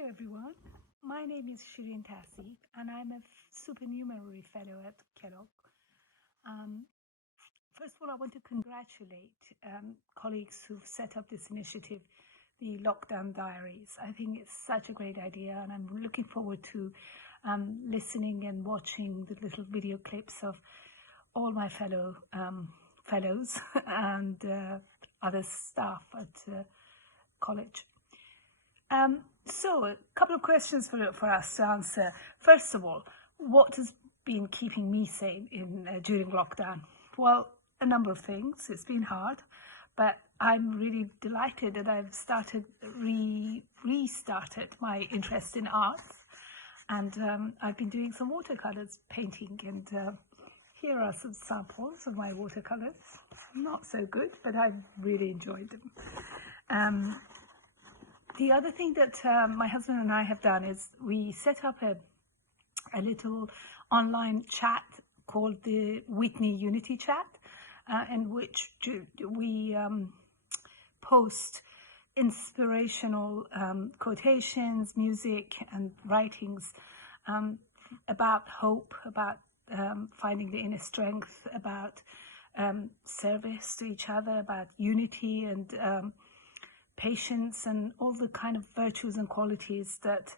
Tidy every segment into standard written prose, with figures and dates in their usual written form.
Hello everyone, my name is Shirin Tahzib and I'm a supernumerary fellow at Kellogg. Um, First of all, I want to congratulate colleagues who've set up this initiative, the Lockdown Diaries. I think it's such a great idea and I'm looking forward to listening and watching the little video clips of all my fellows and other staff at college. So a couple of questions for us to answer. First of all, what has been keeping me sane during lockdown? Well, a number of things. It's been hard, but I'm really delighted that I've restarted my interest in art, and I've been doing some watercolors painting, and here are some samples of my watercolors. Not so good, but I've really enjoyed them. The other thing that my husband and I have done is we set up a little online chat called the Whitney Unity Chat, in which we post inspirational quotations, music and writings about hope, about finding the inner strength, about service to each other, about unity and patience, and all the kind of virtues and qualities that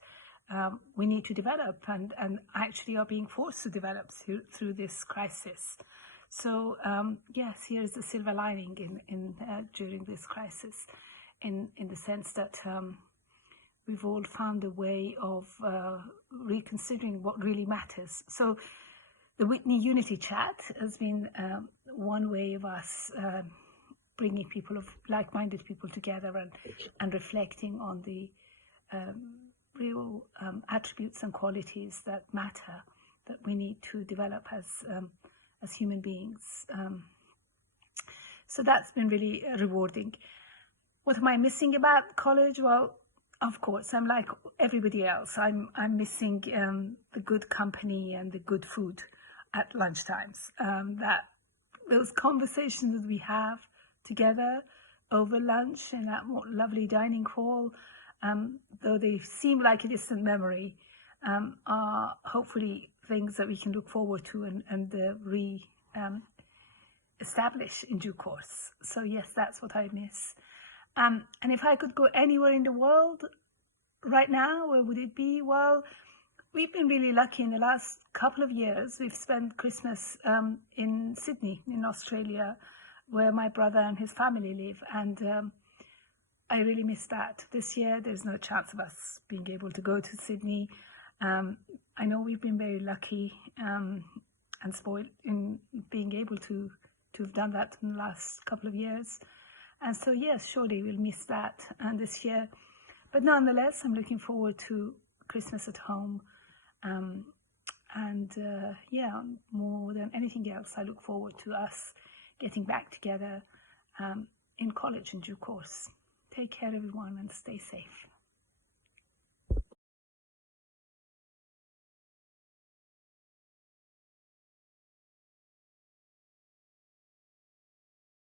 we need to develop and actually are being forced to develop through this crisis. So yes, here is the silver lining during this crisis, in the sense that we've all found a way of reconsidering what really matters. So the Whitney Unity Chat has been one way of us bringing people of like-minded people together and reflecting on the real attributes and qualities that matter, that we need to develop as human beings. So that's been really rewarding. What am I missing about college? Well, of course, I'm like everybody else. I'm missing the good company and the good food at lunchtimes. Those conversations that we have together over lunch in that lovely dining hall, though they seem like a distant memory, are hopefully things that we can look forward to and establish in due course. So yes, that's what I miss. And if I could go anywhere in the world right now, where would it be? Well, we've been really lucky in the last couple of years. We've spent Christmas in Sydney, in Australia, where my brother and his family live, and I really miss that. This year there's no chance of us being able to go to Sydney. I know we've been very lucky and spoiled in being able to have done that in the last couple of years, and so yes, surely we'll miss that this year, but nonetheless I'm looking forward to Christmas at home, and yeah, more than anything else I look forward to us getting back together in college in due course. Take care everyone and stay safe.